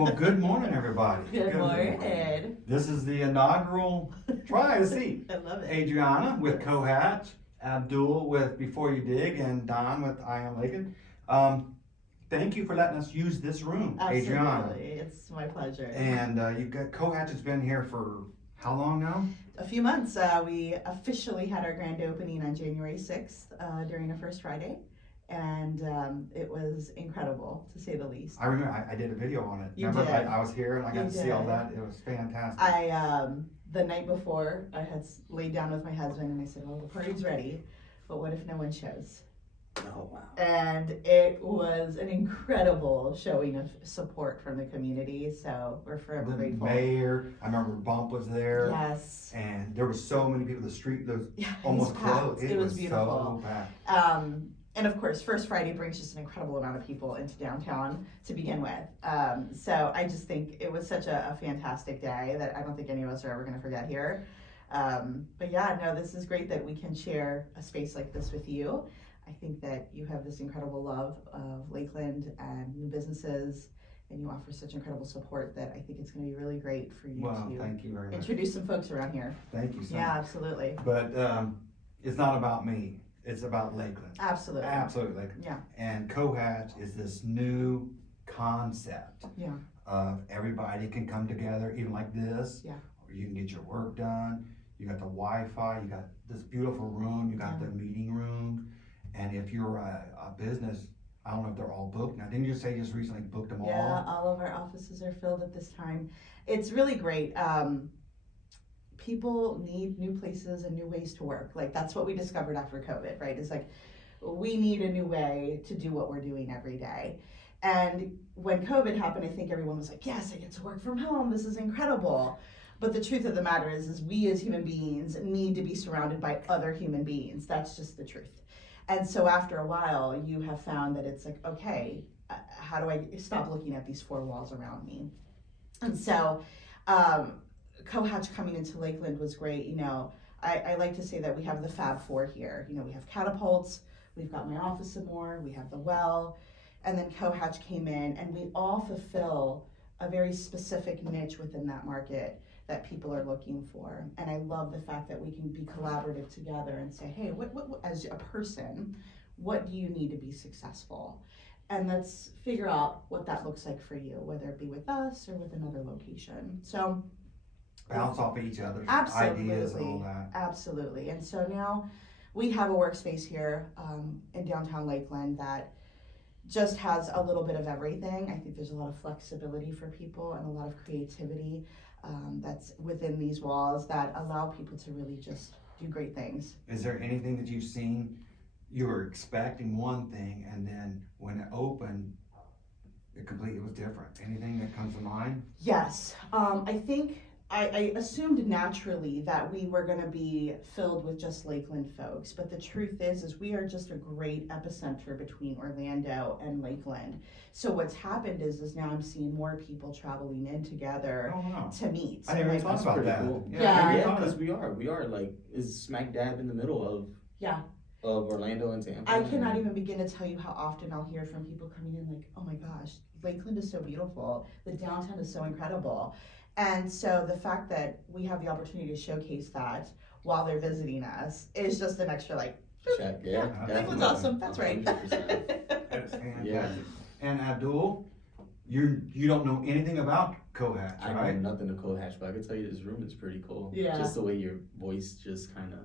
Well, good morning, everybody. Good morning. This is the inaugural Try a Seat. I love it. Adriana with COhatch, Abdul with Before You Dig, and Don with I Am Lakeland. Thank you for letting us use this room, Absolutely. Adriana. It's my pleasure. And you've got COhatch has been here for how long now? A few months. We officially had our grand opening on January 6th during a First Friday. And it was incredible, to say the least. I remember I did a video on it. You Remember, did. I was here and I got You to see all did. that. It was fantastic. The night before, I had laid down with my husband and I said, well, the party's ready, but what if no one shows? Oh, wow. And it was an incredible showing of support from the community, so we're forever The grateful. mayor, I remember Bump was there. Yes. And there were so many people. The street, there was Yeah, almost it was packed. closed. It was beautiful. So packed. And of course, First Friday brings just an incredible amount of people into downtown to begin with. So I just think it was such a fantastic day that I don't think any of us are ever going to forget here. But yeah, no, this is great that we can share a space like this with you. I think that you have this incredible love of Lakeland and new businesses, and you offer such incredible support that I think it's going to be really great for you Well, to thank you very much. introduce some folks around here. Thank you so Yeah, much. absolutely. But it's not about me. It's about Lakeland. Absolutely. Absolutely. Lakeland. Yeah. And COhatch is this new concept Yeah. of everybody can come together, even like this. Yeah. Or you can get your work done. You got the Wi-Fi. You got this beautiful room. You got Yeah. the meeting room. And if you're a business, I don't know if they're all booked now. Didn't you say just recently booked them Yeah, all? all of our offices are filled at this time. It's really great. People need new places and new ways to work. Like, that's what we discovered after COVID, right? It's like, we need a new way to do what we're doing every day. And when COVID happened, I think everyone was like, yes, I get to work from home. This is incredible. But the truth of the matter is we as human beings need to be surrounded by other human beings. That's just the truth. And so after a while, you have found that it's like, okay, how do I stop looking at these four walls around me? And so COhatch coming into Lakeland was great. You know, I like to say that we have the Fab Four here. You know, we have catapults, we've got my office some more, we have the well, and then COhatch came in, and we all fulfill a very specific niche within that market that people are looking for. And I love the fact that we can be collaborative together and say, hey, what as a person, what do you need to be successful? And let's figure out what that looks like for you, whether it be with us or with another location. So Bounce off each other's absolutely, ideas and all that. absolutely. And so now we have a workspace here in downtown Lakeland that just has a little bit of everything. I think there's a lot of flexibility for people and a lot of creativity that's within these walls that allow people to really just do great things. Is there anything that you've seen, you were expecting one thing, and then when it opened, it completely was different? Anything that comes to mind? Yes, I think I assumed naturally that we were going to be filled with just Lakeland folks, but the truth is we are just a great epicenter between Orlando and Lakeland. So what's happened is now I'm seeing more people traveling in together Oh, wow. to meet. I never Like, thought about pretty that. cool. Yeah. I never Yeah, thought because of- we are like, is smack dab in the middle of Yeah. of Orlando and Tampa. I cannot even begin to tell you how often I'll hear from people coming in like, oh my gosh, Lakeland is so beautiful. The downtown is so incredible. And so the fact that we have the opportunity to showcase that while they're visiting us is just an extra like, Check, yeah, yeah, Lakeland's definitely. awesome, that's right. 100%. That's fantastic. Yeah. And Abdul, you don't know anything about COhatch, I right? know nothing to COhatch, but I can tell you this room is pretty cool. Yeah. Just the way your voice just kind of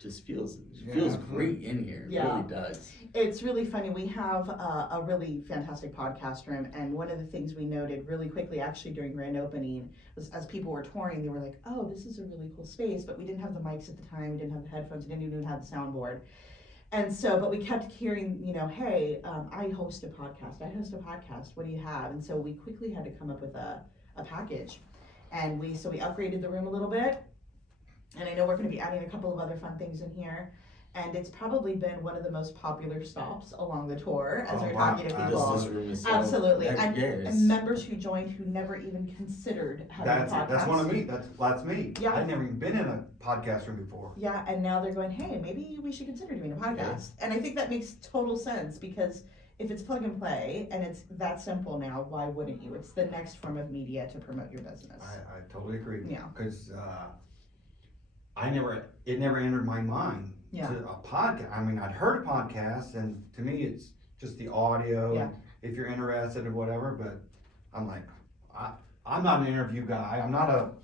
just feels Yeah. great in here. It Yeah. really does. It's really funny. We have a really fantastic podcast room, and one of the things we noted really quickly, actually during grand opening, was as people were touring, they were like, "Oh, this is a really cool space," but we didn't have the mics at the time, we didn't have the headphones, we didn't even have the soundboard, and so, but we kept hearing, you know, "Hey, I host a podcast. What do you have?" And so we quickly had to come up with a package, and we upgraded the room a little bit. And I know we're going to be adding a couple of other fun things in here. And it's probably been one of the most popular stops along the tour as Oh, we're wow. talking to Just people. This room is so, Absolutely. yeah, And members who joined who never even considered having a podcast. That's one of me. That's me. Yeah. I'd never even been in a podcast room before. Yeah, and now they're going, hey, maybe we should consider doing a podcast. And I think that makes total sense because if it's plug and play and it's that simple now, why wouldn't you? It's the next form of media to promote your business. I totally agree. Yeah. Because it never entered my mind Yeah. to a podcast. I mean, I'd heard of podcasts, and to me, it's just the audio. Yeah. And if you're interested or whatever, but I'm like, I'm not an interview guy. I'm not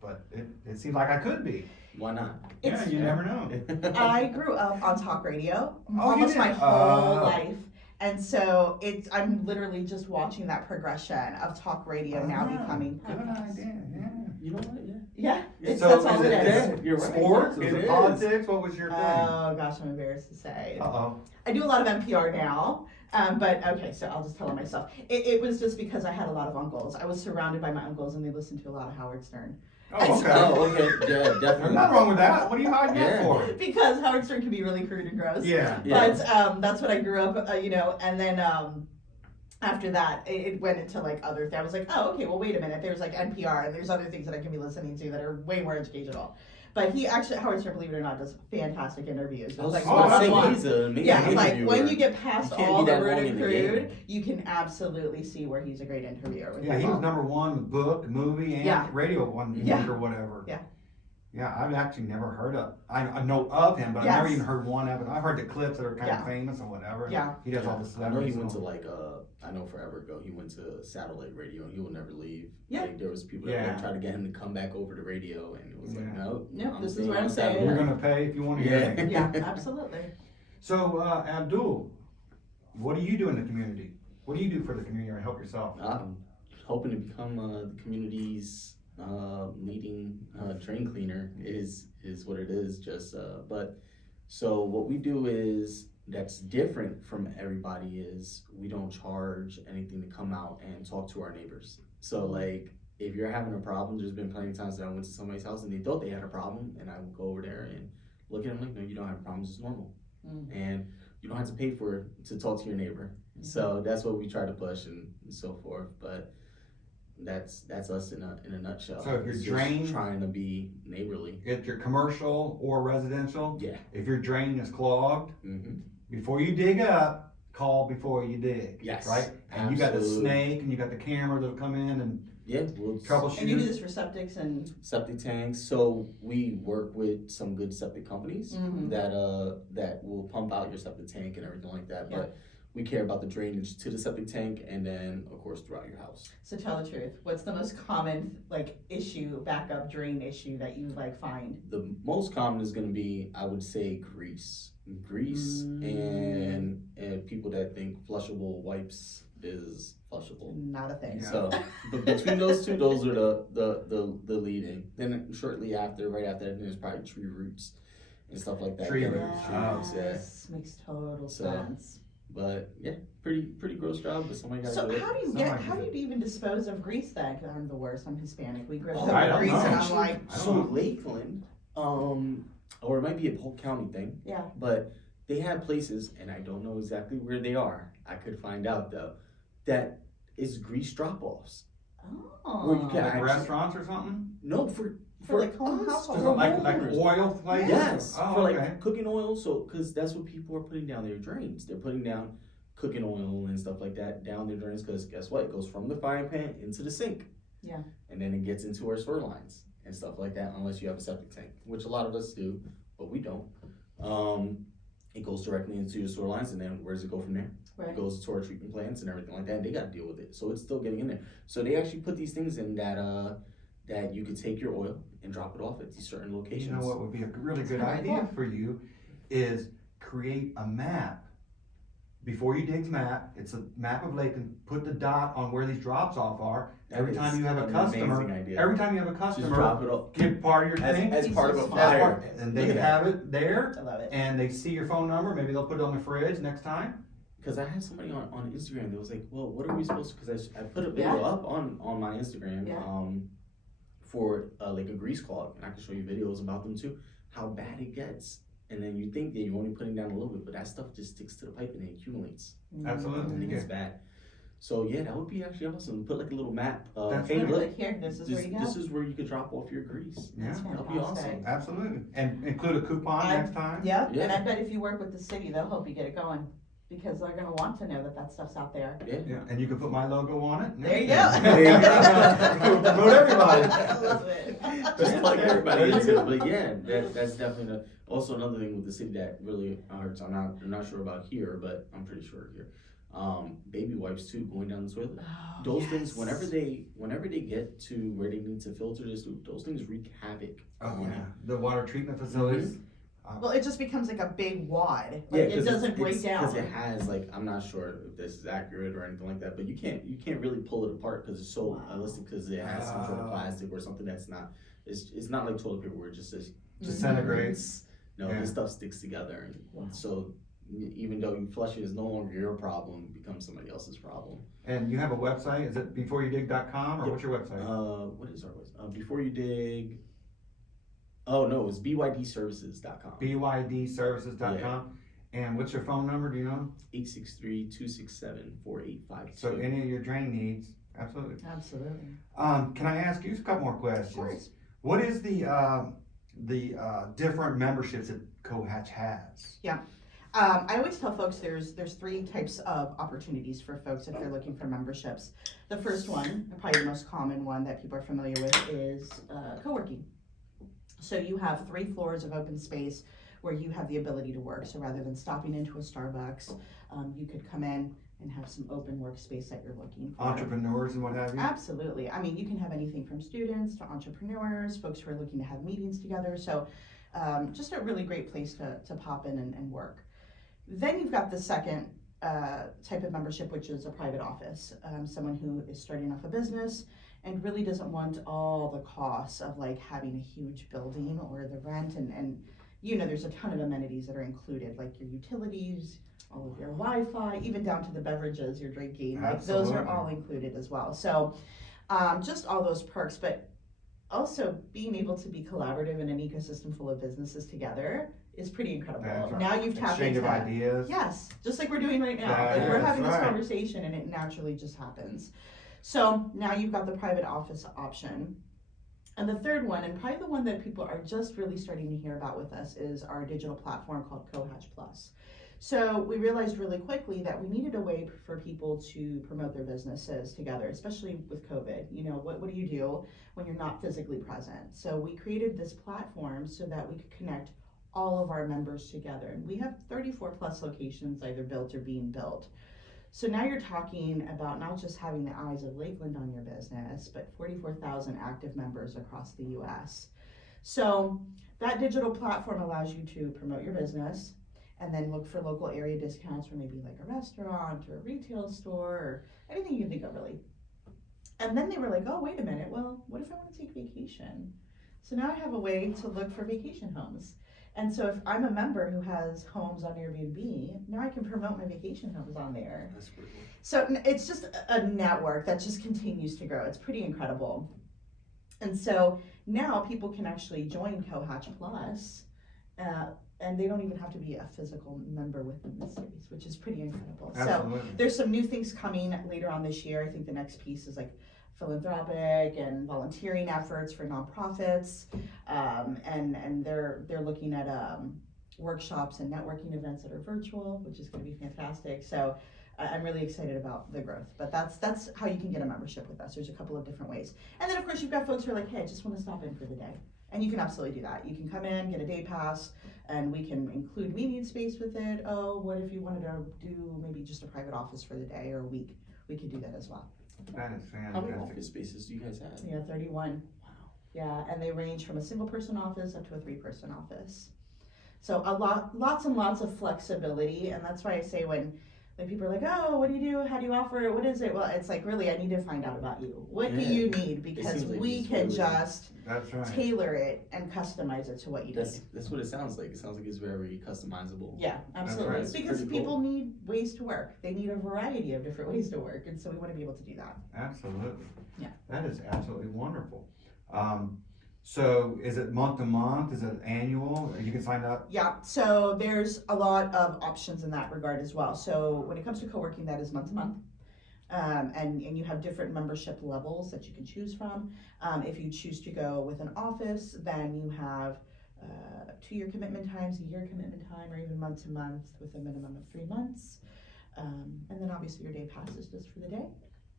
but it seems like I could be. Why not? Yeah, you never know. I grew up on talk radio Oh, you almost did? my whole life. And so I'm literally just watching that progression of talk radio now becoming good podcasts. idea. Yeah. You know what? Yeah. Yeah, So that's all is it it is. Yeah, you're right. sports? It Was it is. politics? What was your thing? Oh gosh, I'm embarrassed to say. Uh-oh. I do a lot of NPR now, but okay, so I'll just tell it myself. It was just because I had a lot of uncles. I was surrounded by my uncles, and they listened to a lot of Howard Stern. Oh, okay. Oh, okay. Yeah, There's definitely. nothing wrong with that. What are you hiding that Yeah. for? Because Howard Stern can be really crude and gross. Yeah. Yeah. But that's what I grew up, and then after that, it went into like other things. I was like, oh, okay, well, wait a minute. There's like NPR, and there's other things that I can be listening to that are way more educational. But Howard Stern, believe it or not, does fantastic interviews. It I was was like, that's saying why. he's an amazing yeah, like interviewer. when you get past You can't all be the that rude long and in the crude, game. you can absolutely see where he's a great interviewer. With Yeah, he people. was number one with book, movie, and Yeah. radio one week Yeah. or whatever. Yeah. Yeah, I've actually never heard of. I know of him, but I've never Yes. even heard one of it. I've heard the clips that are kind Yeah. of famous or whatever. Yeah. He does all the I know celebrities. he went to and all. like I know forever ago he went to satellite radio and he will never leave. Yeah. Like there was people Yeah. that would try to get him to come back over to radio and it was like Yeah. no. Nope, this is staying where I'm on staying. satellite. You're gonna pay if you want to hear Yeah. it. Yeah, absolutely. So, Abdul, what do you do in the community? What do you do for the community or help yourself? I'm hoping to become the community's leading drain cleaner is what it is. Just but so what we do is that's different from everybody is we don't charge anything to come out and talk to our neighbors. So like if you're having a problem, there's been plenty of times that I went to somebody's house and they thought they had a problem, and I would go over there and look at them like, no, you don't have a problem. It's normal, and you don't have to pay for it to talk to your neighbor. So that's what we try to push and so forth. But that's us in a nutshell. So if you're It's just drained- trying to be neighborly. If you're commercial or residential, Yeah. if your drain is clogged, Mm-hmm. before you dig up, call before you dig. Yes, Right? And you got the absolutely. snake and you got the camera that'll come in and Yeah, we'll troubleshoot. And you do this for septics and septic tanks. So we work with some good septic companies Mhm. that will pump out your septic tank and everything like that. Yeah. But we care about the drainage to the septic tank and then of course throughout your house. so tell the truth. What's the most common backup drain issue that you find? The most common is going to be, I would say, grease and people that think flushable wipes is flushable. Not a thing. Yeah. So, but between those two, those are the leading. Then shortly after, right after that, there's probably tree roots and stuff like that. Tree Yeah, roots. tree roots, yeah. Yes, makes total So, sense. But yeah, pretty gross job. But somebody got to So do it. how do you Somebody how did do you even dispose of grease then? 'Cause I'm the worst. I'm Hispanic. We grew Oh, up I with don't grease, know. and I'm like, I don't So know. Lakeland, or it might be a whole county thing. yeah. But they have places, and I don't know exactly where they are. I could find out though. That is grease drop-offs. Oh. Where you can Like actually- restaurants or something? No, for like home us, household. for Like homeowners. oil places? Yes, Oh, for okay. like cooking oil. So, because that's what people are putting down their drains. They're putting down cooking oil and stuff like that down their drains. Because guess what? It goes from the frying pan into the sink. Yeah. And then it gets into our sewer lines and stuff like that. Unless you have a septic tank, which a lot of us do, but we don't. It goes directly into your sewer lines, and then where does it go from there? Right. It goes to our treatment plants and everything like that. And they got to deal with it, so it's still getting in there. So they actually put these things in that you could take your oil and drop it off at these certain locations. You know what would be a really good That's kinda idea cool. for you is create a map. Before you dig the map, it's a map of Lakeland, put the dot on where these drops off are. Every That time is you have a an customer, amazing idea. every time you have a Just customer, drop it off give part of your thing. as part of a As That's flyer. part- and they Look at can that. have it there, I love it. and they see your phone number, maybe they'll put it on the fridge next time. Because I had somebody on Instagram that was like, well, what are we supposed to, because I put a video Yeah. up on my Instagram Yeah. for like a grease clog, and I can show you videos about them too, how bad it gets. And then you think that you're only putting down a little bit, but that stuff just sticks to the pipe and it accumulates Absolutely. and it Yeah. gets bad. So yeah, that would be actually awesome. Put like a little map. That's Hey, right. look, Like here, this is where you go. this is where you could drop off your grease. Yeah, That's That'll be fantastic. awesome. absolutely. And include a coupon I- next time. Yep, Yeah. and I bet if you work with the city, they'll help you get it going. because they're gonna want to know that that stuff's out there. Yeah, and you can put my logo on it. and There you everything. go. There you go. Promote everybody. I love it. Just plug everybody There you into go. it. But yeah, that's definitely also another thing with the city that really hurts. I'm not sure about here, but I'm pretty sure here. Baby wipes too, going down the toilet. Oh, Those yes. things, whenever they get to where they need to filter this, those things wreak havoc. Oh, yeah, the water treatment facilities. Well, it just becomes like a big wad. Like, Yeah, it doesn't break down. because it has like, I'm not sure if this is accurate or anything like that, but you can't really pull it apart because it's so elastic, because it has some sort of plastic or something that's not. It's not like toilet paper where it just Disintegrates. No, Yeah. this stuff sticks together, and Wow. so even though you flush it is no longer your problem, it becomes somebody else's problem. And you have a website, is it beforeyoudig.com or Yep. what's your website? What is our website? Before you dig. Oh no, it's bydservices.com. bydservices.com. And what's your phone number, do you know? 863-267-4852. So any of your drain needs, absolutely. Absolutely. Can I ask you a couple more questions? Of course. What is the different memberships that COhatch has? I always tell folks there's three types of opportunities for folks if they're looking for memberships. The first one, probably the most common one that people are familiar with, is co-working. So you have 3 floors of open space where you have the ability to work. So rather than stopping into a Starbucks, you could come in and have some open workspace that you're looking for. Entrepreneurs and what have you? Absolutely. I mean, you can have anything from students to entrepreneurs, folks who are looking to have meetings together. So just a really great place to pop in and work. Then you've got the second type of membership, which is a private office. Someone who is starting off a business and really doesn't want all the costs of like having a huge building or the rent and you know, there's a ton of amenities that are included, like your utilities, all of your Wi-Fi, even down to the beverages you're drinking. Like those are Absolutely. all included as well. So just all those perks, but also being able to be collaborative in an ecosystem full of businesses together is pretty incredible. That's right. Now you've tapped Exchange into of that. ideas. Yes, just like we're doing right now. That Like we're is having this right. conversation and it naturally just happens. So now you've got the private office option. And the third one, and probably the one that people are just really starting to hear about with us, is our digital platform called COhatch Plus. So we realized really quickly that we needed a way for people to promote their businesses together, especially with COVID. You know, what do you do when you're not physically present? So we created this platform so that we could connect all of our members together. And we have 34 plus locations either built or being built. So now you're talking about not just having the eyes of Lakeland on your business, but 44,000 active members across the US. So that digital platform allows you to promote your business and then look for local area discounts for maybe like a restaurant or a retail store or anything you can think of really. And then they were like, oh, wait a minute, well, what if I want to take vacation? So now I have a way to look for vacation homes. And so if I'm a member who has homes on Airbnb, now I can promote my vacation homes on there. That's pretty cool. So it's just a network that just continues to grow. It's pretty incredible. And so now people can actually join COhatch Plus, and they don't even have to be a physical member within the series, which is pretty incredible. Absolutely. So there's some new things coming later on this year. I think the next piece is like philanthropic and volunteering efforts for nonprofits, and they're looking at workshops and networking events that are virtual, which is going to be fantastic. So I'm really excited about the growth. But that's how you can get a membership with us. There's a couple of different ways, and then of course you've got folks who are like, hey, I just want to stop in for the day, and you can absolutely do that. You can come in, get a day pass, and we can include meeting space with it. Oh, what if you wanted to do maybe just a private office for the day or a week? We could do that as well. That is How many fantastic. office spaces do you guys have? Yeah, 31. Wow. Yeah, and they range from a single person office up to a 3-person office. So lots and lots of flexibility, and that's why I say when people are like, oh, what do you do? How do you offer it? What is it? Well, it's like, really, I need to find out about you. What do you need? Because seems like we it's can really- just That's right. tailor it and customize it to what you need. That's what it sounds like. It sounds like it's very customizable. Yeah, absolutely. right. It's It's because pretty people cool. need ways to work. They need a variety of different ways to work, and so we want to be able to do that. Absolutely. Yeah. That is absolutely wonderful. So is it month to month? Is it annual? You can sign up? Yeah, so there's a lot of options in that regard as well. So when it comes to co-working, that is month to month. And you have different membership levels that you can choose from. If you choose to go with an office, then you have 2-year commitment times, a year commitment time, or even month to month with a minimum of 3 months. And then obviously your day pass is just for the day.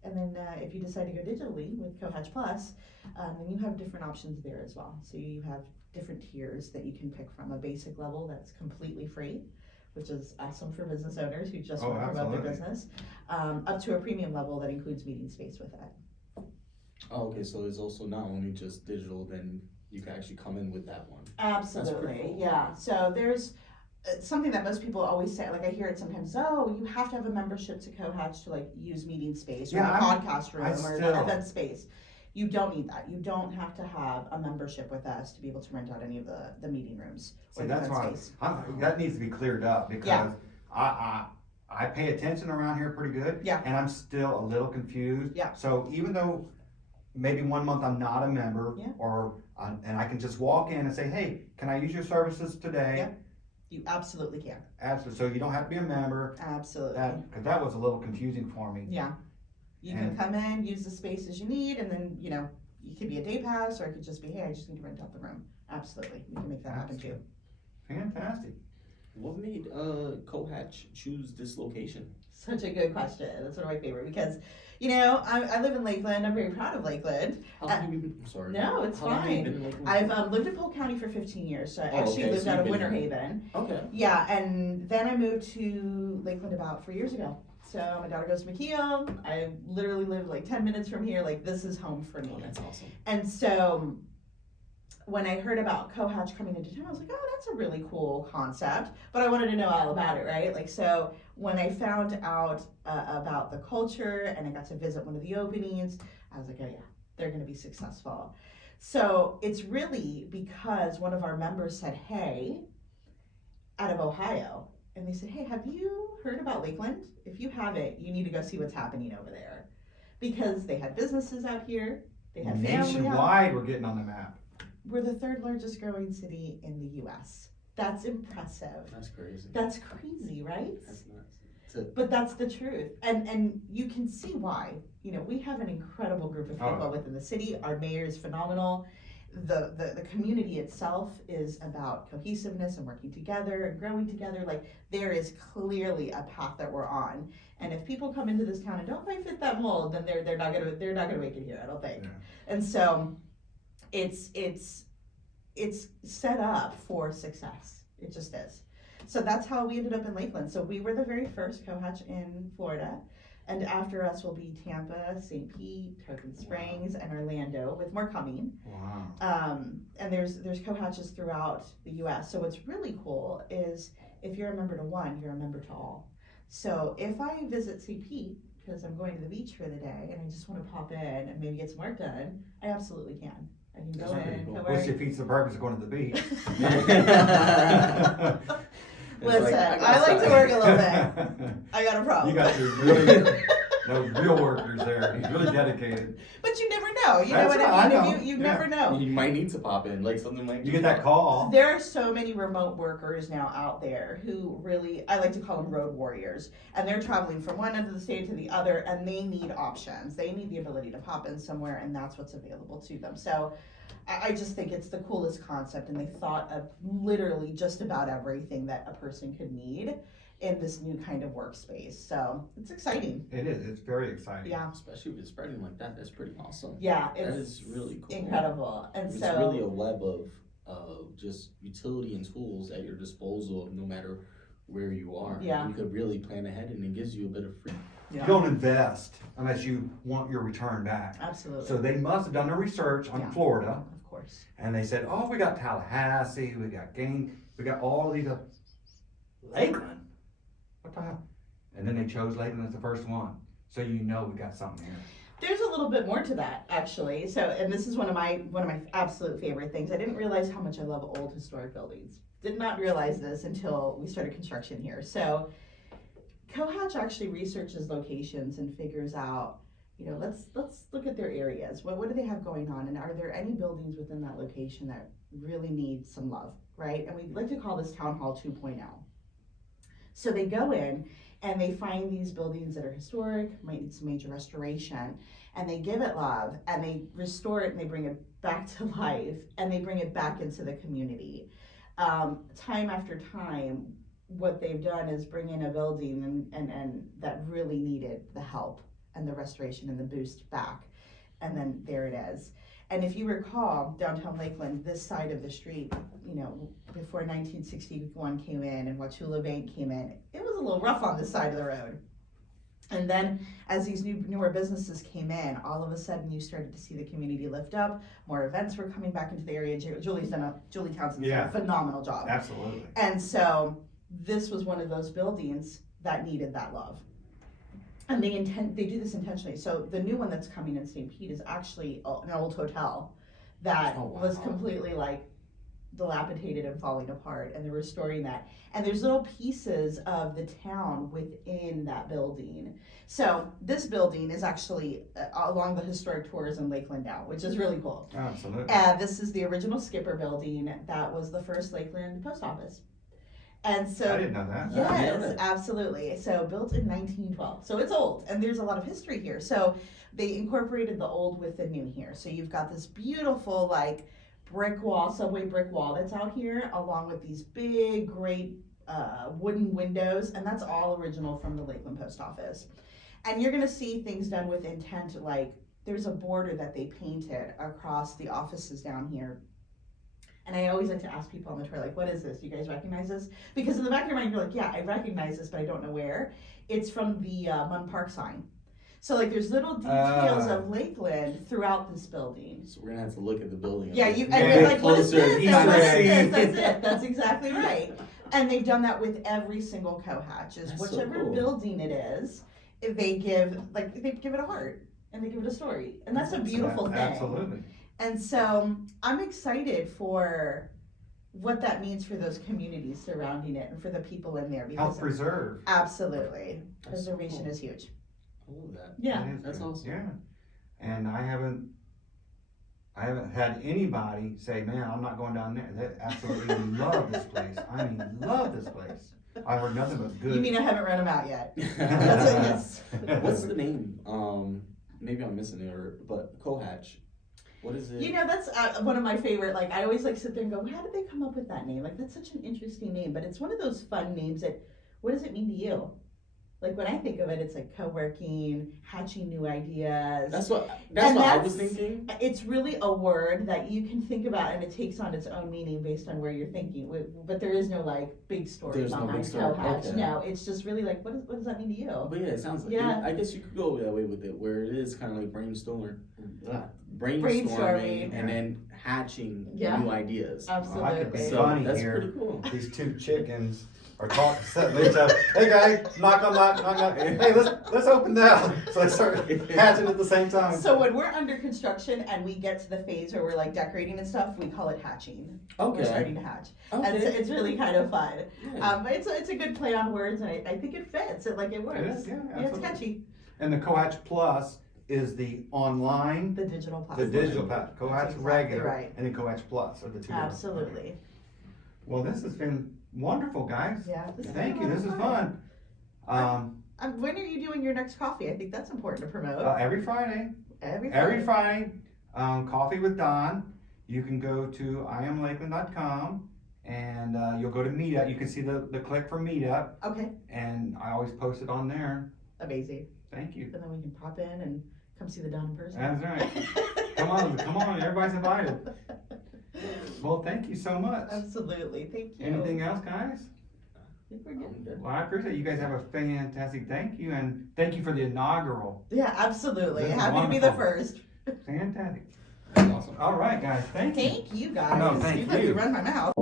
And then if you decide to go digitally with COhatch Plus, then you have different options there as well. So you have different tiers that you can pick from. A basic level that's completely free, which is awesome for business owners who just want to promote their business, up to a premium level that includes meeting space with it. Oh, okay, so it's also not only just digital, then you can actually come in with that one. Absolutely, cool. yeah. So there's something that most people always say, like I hear it sometimes, oh, you have to have a membership to COhatch to like use meeting space or the podcast room or the event space. You don't need that. You don't have to have a membership with us to be able to rent out any of the meeting rooms or the event space. That needs to be cleared up because I pay attention around here pretty good. Yeah. And I'm still a little confused. Yeah. So even though maybe 1 month I'm not a member, Yeah. and I can just walk in and say, hey, can I use your services today? Yeah. You absolutely can. Absolutely. So you don't have to be a member. Absolutely. Because that was a little confusing for me. Yeah. You can come in, use the spaces you need, and then, you know, it could be a day pass or it could just be, hey, I just need to rent out the room. Absolutely. We can make that happen too. Fantastic. What made COhatch choose this location? Such a good question. That's one of my favorite because, you know, I live in Lakeland. I'm very proud of Lakeland. How long have you been? I'm sorry. No, it's How long have you fine. been in Lakeland? I've lived in Polk County for 15 years. So I actually okay, lived so out of you've Winter been Haven. Okay. Yeah, and then I moved to Lakeland about 4 years ago. So my daughter goes to McKeel. I literally live like 10 minutes from here. Like, this is home for me. Oh, that's awesome. And so when I heard about COhatch coming into town, I was like, oh, that's a really cool concept. But I wanted to know all about it, right? Like, so when I found out about the culture and I got to visit one of the openings, I was like, oh yeah, they're going to be successful. So it's really because one of our members said, hey, out of Ohio. And they said, hey, have you heard about Lakeland? If you haven't, you need to go see what's happening over there. Because they had businesses out here. They had family out Nationwide, we're getting on the map. We're the 3rd largest growing city in the U.S. That's impressive. That's crazy. That's crazy, right? That's nuts. But that's the truth. And you can see why. You know, we have an incredible group of people within the city. Our mayor is phenomenal. The community itself is about cohesiveness and working together and growing together. Like, there is clearly a path that we're on. And if people come into this town and don't quite fit that mold, then they're not gonna make it here, I don't think. Yeah. And so it's set up for success. It just is. So that's how we ended up in Lakeland. So we were the very first COhatch in Florida. And after us will be Tampa, St. Pete, Tarpon Springs, and Orlando, with more coming. Wow. And there's COhatches throughout the U.S. So what's really cool is if you're a member to one, you're a member to all. So if I visit St. Pete because I'm going to the beach for the day and I just want to pop in and maybe get some work done, I absolutely can. I can go in, cool. cover. Which defeats the purpose of going to the beach. Listen, I like to work a little bit. I got a problem. You got those real workers there. He's really dedicated. But you never know. You That's know what right, I I mean? know. You Yeah. never know. You might need to pop in, like something like You get that call. There are so many remote workers now out there who really, I like to call them road warriors, and they're traveling from one end of the state to the other, and they need options. They need the ability to pop in somewhere, and that's what's available to them. So I just think it's the coolest concept, and they thought of literally just about everything that a person could need in this new kind of workspace. So it's exciting. It is. It's very exciting. Yeah. Especially with spreading like that, that's pretty awesome. Yeah, That it's is really cool. incredible. And It's so really a web of just utility and tools at your disposal, no matter where you are. Yeah. You could really plan ahead, and it gives you a bit of freedom. yeah, You don't invest unless you want your return back. absolutely. So they must have done their research on Yeah. Florida, Of course. and they said, "Oh, we got Tallahassee, we got we got all these Lakeland. What the hell?" And then they chose Lakeland as the first one. So you know we got something here. There's a little bit more to that, actually. So, and this is one of my absolute favorite things. I didn't realize how much I love old historic buildings. Did not realize this until we started construction here. So, COhatch actually researches locations and figures out, you know, let's look at their areas. What do they have going on, and are there any buildings within that location that really need some love, right? And we like to call this Town Hall 2.0. So they go in and they find these buildings that are historic, might need some major restoration, and they give it love, and they restore it, and they bring it back to life, and they bring it back into the community. Time after time, what they've done is bring in a building and that really needed the help and the restoration and the boost back. And then there it is. And if you recall, downtown Lakeland, this side of the street, you know, before 1961 came in and Wauchula Bank came in, it was a little rough on this side of the road. And then as these newer businesses came in, all of a sudden you started to see the community lift up. More events were coming back into the area. Julie Townsend's done a phenomenal job. Absolutely. And so this was one of those buildings that needed that love. And they do this intentionally. So the new one that's coming in St. Pete is actually an old hotel that was completely like dilapidated and falling apart, and they're restoring that. And there's little pieces of the town within that building. So this building is actually along the historic tourism Lakeland now, which is really cool. Absolutely. This is the original Skipper building that was the first Lakeland post office. And so, I didn't know that. yes, absolutely. So built in 1912. So it's old, and there's a lot of history here. So they incorporated the old with the new here. So you've got this beautiful like brick wall, subway brick wall that's out here, along with these big, great wooden windows, and that's all original from the Lakeland Post Office. And you're gonna see things done with intent, like there's a border that they painted across the offices down here. And I always like to ask people on the tour, like, what is this? Do you guys recognize this? Because in the back of your mind, you're like, yeah, I recognize this, but I don't know where. It's from the Munn Park sign. So, like, there's little details of Lakeland throughout this building. So we're gonna have to look at the building. Yeah, and you're like, what is this? Easter What is egg. this? That's it. That's exactly right. And they've done that with every single COhatch. That's so Whichever cool. building it is, they give it a heart and they give it a story. And that's a beautiful thing. Absolutely. And so I'm excited for what that means for those communities surrounding it and for the people in there. Because Help preserve. absolutely, That's so preservation cool. is huge. I love that. Yeah. It is That's good. awesome. Yeah. And I haven't had anybody say, man, I'm not going down there. They absolutely love this place. I mean, love this place. I heard nothing but good. You mean I haven't run them out yet? That's what it is. What's the name? Maybe I'm missing it, but COhatch. What is it? You know, that's one of my favorite, like, I always like sit there and go, how did they come up with that name? Like, that's such an interesting name, but it's one of those fun names that, what does it mean to you? Like, when I think of it, it's like co-working, hatching new ideas. That's what And I was thinking. It's really a word that you can think about, and it takes on its own meaning based on where you're thinking. But there is no like big story There's no behind big story, COhatch. okay. No, it's just really like, what does that mean to you? But yeah, it sounds like Yeah. I guess you could go that way with it, where it is kind of like brainstorming, Brainstorming. and then hatching Yeah. new ideas. Absolutely. I could be So funny that's here. pretty cool. These two chickens are talking, sitting each other. Hey guys, knock. Hey, let's open that. So they start hatching at the same time. So when we're under construction and we get to the phase where we're like decorating and stuff, we call it hatching. We're starting to hatch. And Okay. it's really kind of fun. Yeah. But it's a good play on words, and I think it fits. It works. It is, yeah, It's absolutely. catchy. And the COhatch Plus is the online, The digital the platform. digital platform. COhatch Exactly regular, right. and then COhatch Plus are the two. Absolutely. Well, this has been wonderful, guys. Yeah. This Thank is you. a lot This of is fun. When are you doing your next coffee? I think that's important to promote. Every Friday. Every Every Friday, Coffee with Don. You can go to iamlakeland.com and you'll go to Meetup. You can see the click for Meetup, Okay. and I always post it on there. Amazing. Thank you. And then we can pop in and come see the Don in person. That's right. Come on, everybody's invited. Well, thank you so much. Absolutely. Thank you. Anything else, guys? I think we're good. Well, I appreciate you guys have a fantastic thank you, and thank you for the inaugural. Yeah, absolutely. This is Happy to be the wonderful. first. Fantastic. That's awesome. All right, guys. Thank you. Thank you guys. No, thank You let me you. run my mouth.